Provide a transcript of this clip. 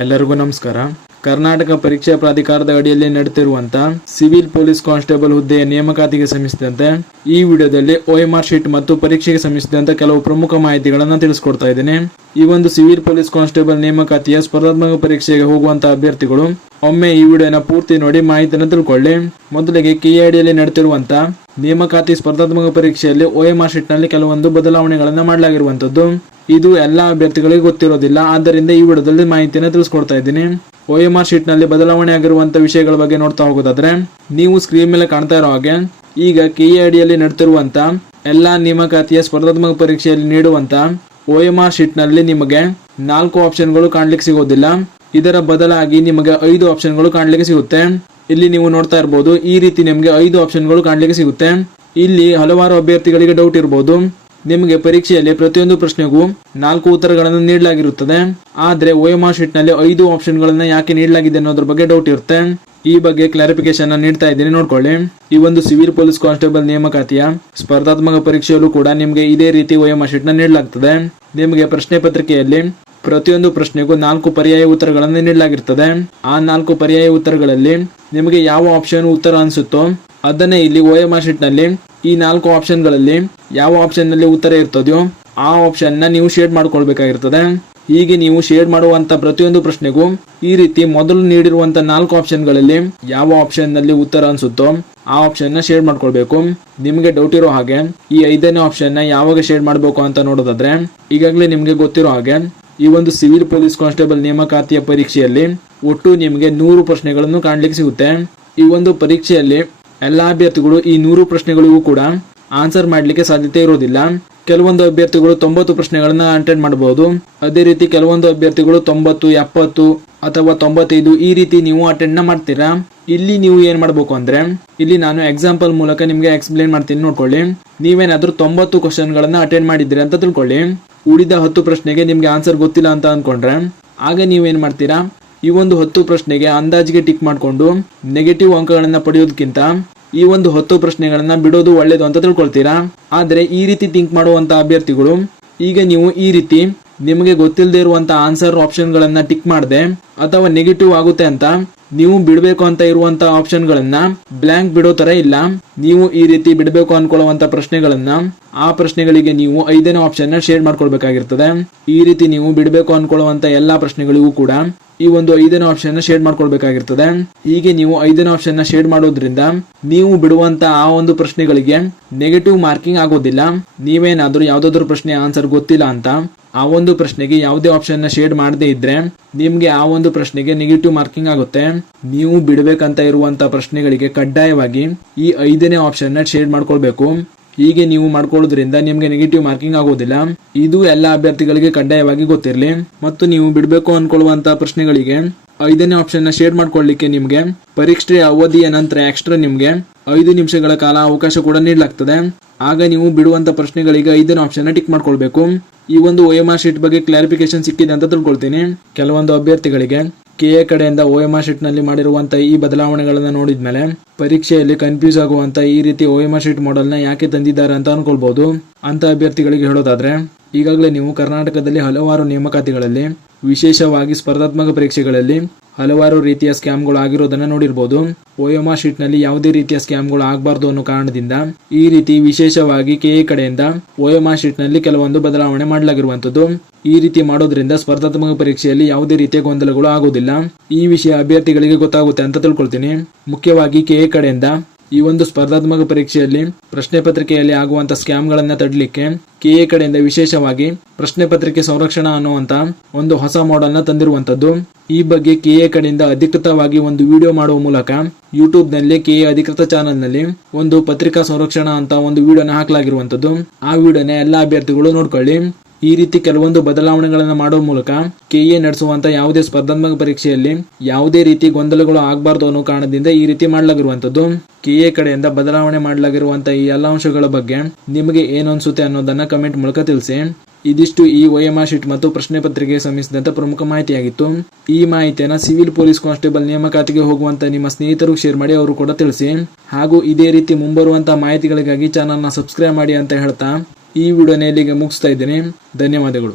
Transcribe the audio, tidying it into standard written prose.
ಎಲ್ಲರಿಗೂ ನಮಸ್ಕಾರ. ಕರ್ನಾಟಕ ಪರೀಕ್ಷಾ ಪ್ರಾಧಿಕಾರದ ಅಡಿಯಲ್ಲಿ ನಡೆಯುತ್ತಿರುವಂತಹ ಸಿವಿಲ್ ಪೊಲೀಸ್ ಕಾನ್ಸ್ಟೇಬಲ್ ಹುದ್ದೆಯ ನೇಮಕಾತಿಗೆ ಸಂಬಂಧಿಸಿದಂತೆ ಈ ವಿಡಿಯೋದಲ್ಲಿ OMR ಶೀಟ್ ಮತ್ತು ಪರೀಕ್ಷೆಗೆ ಸಂಬಂಧಿಸಿದಂತೆ ಕೆಲವು ಪ್ರಮುಖ ಮಾಹಿತಿಗಳನ್ನು ತಿಳಿಸಿಕೊಡ್ತಾ ಇದ್ದೇನೆ. ಈ ಒಂದು ಸಿವಿಲ್ ಪೊಲೀಸ್ ಕಾನ್ಸ್ಟೇಬಲ್ ನೇಮಕಾತಿಯ ಸ್ಪರ್ಧಾತ್ಮಕ ಪರೀಕ್ಷೆಗೆ ಹೋಗುವಂತಹ ಅಭ್ಯರ್ಥಿಗಳು ಒಮ್ಮೆ ಈ ವಿಡಿಯೋನ ಪೂರ್ತಿ ನೋಡಿ ಮಾಹಿತಿಯನ್ನು ತಿಳ್ಕೊಳ್ಳಿ. ಮೊದಲಿಗೆ KA ಅಡಿಯಲ್ಲಿ ನಡೆಯುತ್ತಿರುವಂತಹ ನೇಮಕಾತಿ ಸ್ಪರ್ಧಾತ್ಮಕ ಪರೀಕ್ಷೆಯಲ್ಲಿ OMR ಶೀಟ್ ನಲ್ಲಿ ಕೆಲವೊಂದು ಬದಲಾವಣೆಗಳನ್ನು ಮಾಡಲಾಗಿರುವಂತದ್ದು. ಇದು ಎಲ್ಲಾ ಅಭ್ಯರ್ಥಿಗಳಿಗೆ ಗೊತ್ತಿರೋದಿಲ್ಲ, ಆದ್ದರಿಂದ ಈ ವಿಡಿಯೋದಲ್ಲಿ ಮಾಹಿತಿಯನ್ನು ತಿಳಿಸ್ಕೊಡ್ತಾ ಇದ್ದೀನಿ. OMR ಶೀಟ್ ನಲ್ಲಿ ಬದಲಾವಣೆ ಆಗಿರುವಂತಹ ವಿಷಯಗಳ ಬಗ್ಗೆ ನೋಡ್ತಾ ಹೋಗೋದಾದ್ರೆ, ನೀವು ಸ್ಕ್ರೀನ್ ಮೇಲೆ ಕಾಣ್ತಾ ಇರೋ ಹಾಗೆ ಈಗ KA ಅಡಿಯಲ್ಲಿ ನಡೆಯುತ್ತಿರುವಂತಹ ಎಲ್ಲಾ ನೇಮಕಾತಿಯ ಸ್ಪರ್ಧಾತ್ಮಕ ಪರೀಕ್ಷೆಯಲ್ಲಿ ನೀಡುವಂತ OMR ಶೀಟ್ ನಲ್ಲಿ ನಿಮಗೆ 4 ಆಪ್ಷನ್ಗಳು ಕಾಣ್ಲಿಕ್ಕೆ ಸಿಗೋದಿಲ್ಲ. ಇದರ ಬದಲಾಗಿ ನಿಮಗೆ 5 ಆಪ್ಷನ್ಗಳು ಕಾಣ್ಲಿಕ್ಕೆ ಸಿಗುತ್ತೆ. ಇಲ್ಲಿ ನೀವು ನೋಡ್ತಾ ಇರಬಹುದು, ಈ ರೀತಿ ನಿಮಗೆ 5 ಆಪ್ಷನ್ಗಳು ಕಾಣ್ಲಿಕ್ಕೆ ಸಿಗುತ್ತೆ. ಇಲ್ಲಿ ಹಲವಾರು ಅಭ್ಯರ್ಥಿಗಳಿಗೆ ಡೌಟ್ ಇರಬಹುದು, ನಿಮಗೆ ಪರೀಕ್ಷೆಯಲ್ಲಿ ಪ್ರತಿಯೊಂದು ಪ್ರಶ್ನೆಗೂ 4 ಉತ್ತರಗಳನ್ನು ನೀಡಲಾಗಿರುತ್ತದೆ, ಆದ್ರೆ OMR ಶೀಟ್ ನಲ್ಲಿ 5 ಆಪ್ಷನ್ಗಳನ್ನ ಯಾಕೆ ನೀಡಲಾಗಿದೆ ಅನ್ನೋದ್ರ ಬಗ್ಗೆ ಡೌಟ್ ಇರುತ್ತೆ. ಈ ಬಗ್ಗೆ ಕ್ಲಾರಿಫಿಕೇಶನ್ ನೀಡ್ತಾ ಇದ್ದೀನಿ, ನೋಡ್ಕೊಳ್ಳಿ. ಈ ಒಂದು ಸಿವಿಲ್ ಪೊಲೀಸ್ ಕಾನ್ಸ್ಟೇಬಲ್ ನೇಮಕಾತಿಯ ಸ್ಪರ್ಧಾತ್ಮಕ ಪರೀಕ್ಷೆಯಲ್ಲೂ ಕೂಡ ನಿಮಗೆ ಇದೇ ರೀತಿ OMR ಶೀಟ್ ನ ನೀಡಲಾಗ್ತದೆ. ನಿಮಗೆ ಪ್ರಶ್ನೆ ಪತ್ರಿಕೆಯಲ್ಲಿ ಪ್ರತಿಯೊಂದು ಪ್ರಶ್ನೆಗೂ 4 ಪರ್ಯಾಯ ಉತ್ತರಗಳನ್ನು ನೀಡಲಾಗಿರ್ತದೆ. ಆ 4 ಪರ್ಯಾಯ ಉತ್ತರಗಳಲ್ಲಿ ನಿಮಗೆ ಯಾವ ಆಪ್ಷನ್ ಉತ್ತರ ಅನಿಸುತ್ತೋ ಅದನ್ನೇ ಇಲ್ಲಿ OMR ಶೀಟ್ ನಲ್ಲಿ ಈ 4 ಆಪ್ಷನ್ಗಳಲ್ಲಿ ಯಾವ ಆಪ್ಷನ್ ನಲ್ಲಿ ಉತ್ತರ ಇರ್ತದೆಯೋ ಆ ಆಪ್ಷನ್ ನ ನೀವು ಶೇಡ್ ಮಾಡ್ಕೊಳ್ಬೇಕಾಗಿರ್ತದೆ. ಹೀಗೆ ನೀವು ಶೇಡ್ ಮಾಡುವಂತ ಪ್ರತಿಯೊಂದು ಪ್ರಶ್ನೆಗೂ ಈ ರೀತಿ ಮೊದಲು ನೀಡಿರುವಂತ 4 ಆಪ್ಷನ್ಗಳಲ್ಲಿ ಯಾವ ಆಪ್ಷನ್ ನಲ್ಲಿ ಉತ್ತರ ಅನ್ಸುತ್ತೋ ಆ ಆಪ್ಷನ್ ನ ಶೇಡ್ ಮಾಡ್ಕೊಳ್ಬೇಕು. ನಿಮಗೆ ಡೌಟ್ ಇರೋ ಹಾಗೆ ಈ 5ನೇ ಆಪ್ಷನ್ ನ ಯಾವಾಗ ಶೇಡ್ ಮಾಡಬೇಕು ಅಂತ ನೋಡೋದಾದ್ರೆ, ಈಗಾಗಲೇ ನಿಮಗೆ ಗೊತ್ತಿರೋ ಹಾಗೆ ಈ ಒಂದು ಸಿವಿಲ್ ಪೊಲೀಸ್ ಕಾನ್ಸ್ಟೇಬಲ್ ನೇಮಕಾತಿಯ ಪರೀಕ್ಷೆಯಲ್ಲಿ ಒಟ್ಟು ನಿಮಗೆ 100 ಪ್ರಶ್ನೆಗಳನ್ನು ಕಾಣ್ಲಿಕ್ಕೆ ಸಿಗುತ್ತೆ. ಈ ಒಂದು ಪರೀಕ್ಷೆಯಲ್ಲಿ ಎಲ್ಲಾ ಅಭ್ಯರ್ಥಿಗಳು ಈ 100 ಪ್ರಶ್ನೆಗಳಿಗೂ ಕೂಡ ಆನ್ಸರ್ ಮಾಡ್ಲಿಕ್ಕೆ ಸಾಧ್ಯತೆ ಇರೋದಿಲ್ಲ. ಕೆಲವೊಂದು ಅಭ್ಯರ್ಥಿಗಳು 90 ಪ್ರಶ್ನೆಗಳನ್ನ ಅಟೆಂಡ್ ಮಾಡಬಹುದು. ಅದೇ ರೀತಿ ಕೆಲವೊಂದು ಅಭ್ಯರ್ಥಿಗಳು 90, 70 ಅಥವಾ 95 ಈ ರೀತಿ ನೀವು ಅಟೆಂಡ್ ಮಾಡ್ತೀರಾ. ಇಲ್ಲಿ ನೀವು ಏನ್ ಮಾಡ್ಬೇಕು ಅಂದ್ರೆ, ಇಲ್ಲಿ ನಾನು ಎಕ್ಸಾಂಪಲ್ ಮೂಲಕ ನಿಮ್ಗೆ ಎಕ್ಸ್ಪ್ಲೇನ್ ಮಾಡ್ತೀನಿ, ನೋಡ್ಕೊಳ್ಳಿ. ನೀವೇನಾದ್ರೂ 90 ಕ್ವಶನ್ ಗಳನ್ನ ಅಟೆಂಡ್ ಮಾಡಿದ್ದೀರಿ ಅಂತ ತಿಳ್ಕೊಳ್ಳಿ. ಉಳಿದ 10 ಪ್ರಶ್ನೆಗೆ ನಿಮ್ಗೆ ಆನ್ಸರ್ ಗೊತ್ತಿಲ್ಲ ಅಂತ ಅನ್ಕೊಂಡ್ರೆ ಆಗ ನೀವೇನ್ ಮಾಡ್ತೀರಾ, ಈ ಒಂದು 10 ಪ್ರಶ್ನೆಗೆ ಅಂದಾಜಿಗೆ ಟಿಕ್ ಮಾಡ್ಕೊಂಡು ನೆಗೆಟಿವ್ ಅಂಕಗಳನ್ನ ಪಡೆಯೋದಕ್ಕಿಂತ ಈ ಒಂದು 10 ಪ್ರಶ್ನೆಗಳನ್ನ ಬಿಡೋದು ಒಳ್ಳೇದು ಅಂತ ತಿಳ್ಕೊಳ್ತೀರಾ. ಆದ್ರೆ ಈ ರೀತಿ ಥಿಂಕ್ ಮಾಡುವಂತ ಅಭ್ಯರ್ಥಿಗಳು ಈಗ ನೀವು ಈ ರೀತಿ ನಿಮಗೆ ಗೊತ್ತಿಲ್ಲದೆ ಇರುವಂತ ಆನ್ಸರ್ ಆಪ್ಷನ್ ಗಳನ್ನ ಟಿಕ್ ಮಾಡದೆ ಅಥವಾ ನೆಗೆಟಿವ್ ಆಗುತ್ತೆ ಅಂತ ನೀವು ಬಿಡಬೇಕು ಅಂತ ಇರುವಂತ ಆಪ್ಷನ್ ಗಳನ್ನ ಬ್ಲಾಂಕ್ ಬಿಡೋ ತರ ಇಲ್ಲ. ನೀವು ಈ ರೀತಿ ಬಿಡಬೇಕು ಅನ್ಕೊಳ್ಳುವಂತ ಪ್ರಶ್ನೆಗಳನ್ನ ಆ ಪ್ರಶ್ನೆಗಳಿಗೆ ನೀವು 5ನೇ ಆಪ್ಷನ್ ನ ಶೇಡ್ ಮಾಡ್ಕೊಳ್ಬೇಕಾಗಿರ್ತದೆ. ಈ ರೀತಿ ನೀವು ಬಿಡಬೇಕು ಅನ್ಕೊಳ್ಳುವಂತ ಎಲ್ಲಾ ಪ್ರಶ್ನೆಗಳಿಗೂ ಕೂಡ ಈ ಒಂದು 5ನೇ ಆಪ್ಷನ್ ನ ಶೇಡ್ ಮಾಡ್ಕೊಳ್ಬೇಕಾಗಿರ್ತದೆ. ಹೀಗೆ ನೀವು 5ನೇ ಆಪ್ಷನ್ ನ ಶೇಡ್ ಮಾಡೋದ್ರಿಂದ ನೀವು ಬಿಡುವಂತ ಆ ಒಂದು ಪ್ರಶ್ನೆಗಳಿಗೆ ನೆಗೆಟಿವ್ ಮಾರ್ಕಿಂಗ್ ಆಗೋದಿಲ್ಲ. ನೀವೇನಾದ್ರೂ ಯಾವ್ದಾದ್ರು ಪ್ರಶ್ನೆ ಆನ್ಸರ್ ಗೊತ್ತಿಲ್ಲ ಅಂತ ಆ ಒಂದು ಪ್ರಶ್ನೆಗೆ ಯಾವುದೇ ಆಪ್ಷನ್ ನ ಶೇಡ್ ಮಾಡದೇ ಇದ್ರೆ ನಿಮ್ಗೆ ಆ ಒಂದು ಪ್ರಶ್ನೆಗೆ ನೆಗೆಟಿವ್ ಮಾರ್ಕಿಂಗ್ ಆಗುತ್ತೆ. ನೀವು ಬಿಡಬೇಕಂತ ಇರುವಂತ ಪ್ರಶ್ನೆಗಳಿಗೆ ಕಡ್ಡಾಯವಾಗಿ ಈ 5ನೇ ಆಪ್ಷನ್ ನ ಶೇಡ್ ಮಾಡ್ಕೊಳ್ಬೇಕು. ಹೀಗೆ ನೀವು ಮಾಡ್ಕೊಳ್ಳೋದ್ರಿಂದ ನಿಮ್ಗೆ ನೆಗೆಟಿವ್ ಮಾರ್ಕಿಂಗ್ ಆಗೋದಿಲ್ಲ. ಇದು ಎಲ್ಲ ಅಭ್ಯರ್ಥಿಗಳಿಗೆ ಕಡ್ಡಾಯವಾಗಿ ಗೊತ್ತಿರಲಿ. ಮತ್ತು ನೀವು ಬಿಡಬೇಕು ಅನ್ಕೊಳ್ಳುವಂತ ಪ್ರಶ್ನೆಗಳಿಗೆ 5ನೇ ಆಪ್ಷನ್ ನ ಶೇಡ್ ಮಾಡ್ಕೊಳ್ಳಿಕ್ಕೆ ನಿಮ್ಗೆ ಪರೀಕ್ಷೆ ಅವಧಿಯ ನಂತರ ಎಕ್ಸ್ಟ್ರಾ ನಿಮ್ಗೆ 5 ನಿಮಿಷಗಳ ಕಾಲ ಅವಕಾಶ ಕೂಡ ನೀಡಲಾಗ್ತದೆ. ಆಗ ನೀವು ಬಿಡುವಂತ ಪ್ರಶ್ನೆಗಳಿಗೆ 5ನೇ ಆಪ್ಷನ್ ನ ಟಿಕ್ ಮಾಡ್ಕೊಳ್ಬೇಕು. ಈ ಒಂದು OMR ಶೀಟ್ ಬಗ್ಗೆ ಕ್ಲಾರಿಫಿಕೇಶನ್ ಸಿಕ್ಕಿದೆ ಅಂತ ತಿಳ್ಕೊಳ್ತೀನಿ. ಕೆಲವೊಂದು ಅಭ್ಯರ್ಥಿಗಳಿಗೆ KA ಕಡೆಯಿಂದ OMR ಶೀಟ್ ನಲ್ಲಿ ಮಾಡಿರುವಂತ ಈ ಬದಲಾವಣೆಗಳನ್ನ ನೋಡಿದ್ಮೇಲೆ ಪರೀಕ್ಷೆಯಲ್ಲಿ ಕನ್ಫ್ಯೂಸ್ ಆಗುವಂತ ಈ ರೀತಿ OMR ಶೀಟ್ ಮಾಡೆಲ್ ನ ಯಾಕೆ ತಂದಿದ್ದಾರೆ ಅಂತ ಅನ್ಕೊಳ್ಬಹುದು. ಅಂತ ಅಭ್ಯರ್ಥಿಗಳಿಗೆ ಹೇಳೋದಾದ್ರೆ, ಈಗಾಗಲೇ ನೀವು ಕರ್ನಾಟಕದಲ್ಲಿ ಹಲವಾರು ನೇಮಕಾತಿಗಳಲ್ಲಿ ವಿಶೇಷವಾಗಿ ಸ್ಪರ್ಧಾತ್ಮಕ ಪರೀಕ್ಷೆಗಳಲ್ಲಿ ಹಲವಾರು ರೀತಿಯ ಸ್ಕ್ಯಾಮ್ಗಳು ಆಗಿರೋದನ್ನ ನೋಡಿರಬಹುದು. OMR ಶೀಟ್ ನಲ್ಲಿ ಯಾವುದೇ ರೀತಿಯ ಸ್ಕ್ಯಾಮ್ಗಳು ಆಗಬಾರ್ದು ಅನ್ನೋ ಕಾರಣದಿಂದ ಈ ರೀತಿ ವಿಶೇಷವಾಗಿ KA ಕಡೆಯಿಂದ OMR ಶೀಟ್ ನಲ್ಲಿ ಕೆಲವೊಂದು ಬದಲಾವಣೆ ಮಾಡಲಾಗಿರುವಂತದ್ದು. ಈ ರೀತಿ ಮಾಡೋದ್ರಿಂದ ಸ್ಪರ್ಧಾತ್ಮಕ ಪರೀಕ್ಷೆಯಲ್ಲಿ ಯಾವುದೇ ರೀತಿಯ ಗೊಂದಲಗಳು ಆಗೋದಿಲ್ಲ. ಈ ವಿಷಯ ಅಭ್ಯರ್ಥಿಗಳಿಗೆ ಗೊತ್ತಾಗುತ್ತೆ ಅಂತ ತಿಳ್ಕೊಳ್ತೀನಿ. ಮುಖ್ಯವಾಗಿ KA ಕಡೆಯಿಂದ ಈ ಒಂದು ಸ್ಪರ್ಧಾತ್ಮಕ ಪರೀಕ್ಷೆಯಲ್ಲಿ ಪ್ರಶ್ನೆ ಪತ್ರಿಕೆಯಲ್ಲಿ ಆಗುವಂತ ಸ್ಕ್ಯಾಮ್ ಗಳನ್ನ ತಡಲಿಕ್ಕೆ KA ಕಡೆಯಿಂದ ವಿಶೇಷವಾಗಿ ಪ್ರಶ್ನೆ ಪತ್ರಿಕೆ ಸಂರಕ್ಷಣಾ ಅನ್ನುವಂತ ಒಂದು ಹೊಸ ಮಾಡೆಲ್ ನ ತಂದಿರುವಂತದ್ದು. ಈ ಬಗ್ಗೆ KA ಕಡೆಯಿಂದ ಅಧಿಕೃತವಾಗಿ ಒಂದು ವಿಡಿಯೋ ಮಾಡುವ ಮೂಲಕ ಯೂಟ್ಯೂಬ್ ನಲ್ಲಿ KA ಅಧಿಕೃತ ಚಾನೆಲ್ ನಲ್ಲಿ ಒಂದು ಪತ್ರಿಕಾ ಸಂರಕ್ಷಣಾ ಅಂತ ಒಂದು ವಿಡಿಯೋನ ಹಾಕಲಾಗಿರುವಂತದ್ದು. ಆ ವಿಡಿಯೋನ ಎಲ್ಲಾ ಅಭ್ಯರ್ಥಿಗಳು ನೋಡ್ಕೊಳ್ಳಿ. ಈ ರೀತಿ ಕೆಲವೊಂದು ಬದಲಾವಣೆಗಳನ್ನು ಮಾಡುವ ಮೂಲಕ KA ನಡೆಸುವಂತ ಯಾವುದೇ ಸ್ಪರ್ಧಾತ್ಮಕ ಪರೀಕ್ಷೆಯಲ್ಲಿ ಯಾವುದೇ ರೀತಿ ಗೊಂದಲಗಳು ಆಗಬಾರ್ದು ಅನ್ನೋ ಕಾರಣದಿಂದ ಈ ರೀತಿ ಮಾಡಲಾಗಿರುವಂತದ್ದು. KA ಕಡೆಯಿಂದ ಬದಲಾವಣೆ ಮಾಡಲಾಗಿರುವಂತ ಈ ಎಲ್ಲ ಅಂಶಗಳ ಬಗ್ಗೆ ನಿಮಗೆ ಏನು ಅನ್ಸುತ್ತೆ ಅನ್ನೋದನ್ನ ಕಮೆಂಟ್ ಮೂಲಕ ತಿಳಿಸಿ. ಇದಿಷ್ಟು ಈ OMR ಶೀಟ್ ಮತ್ತು ಪ್ರಶ್ನೆ ಪತ್ರಿಕೆಗೆ ಸಂಬಂಧಿಸಿದಂತ ಪ್ರಮುಖ ಮಾಹಿತಿಯಾಗಿತ್ತು. ಈ ಮಾಹಿತಿಯನ್ನ ಸಿವಿಲ್ ಪೊಲೀಸ್ ಕಾನ್ಸ್ಟೇಬಲ್ ನೇಮಕಾತಿಗೆ ಹೋಗುವಂತ ನಿಮ್ಮ ಸ್ನೇಹಿತರು ಶೇರ್ ಮಾಡಿ, ಅವರು ಕೂಡ ತಿಳಿಸಿ. ಹಾಗೂ ಇದೇ ರೀತಿ ಮುಂಬರುವಂತಹ ಮಾಹಿತಿಗಳಿಗಾಗಿ ಚಾನಲ್ ನ ಸಬ್ಸ್ಕ್ರೈಬ್ ಮಾಡಿ ಅಂತ ಹೇಳ್ತಾ ಈ ವಿಡಿಯೋನ ಇಲ್ಲಿಗೆ ಮುಗಿಸ್ತಾ ಇದ್ದೀನಿ. ಧನ್ಯವಾದಗಳು.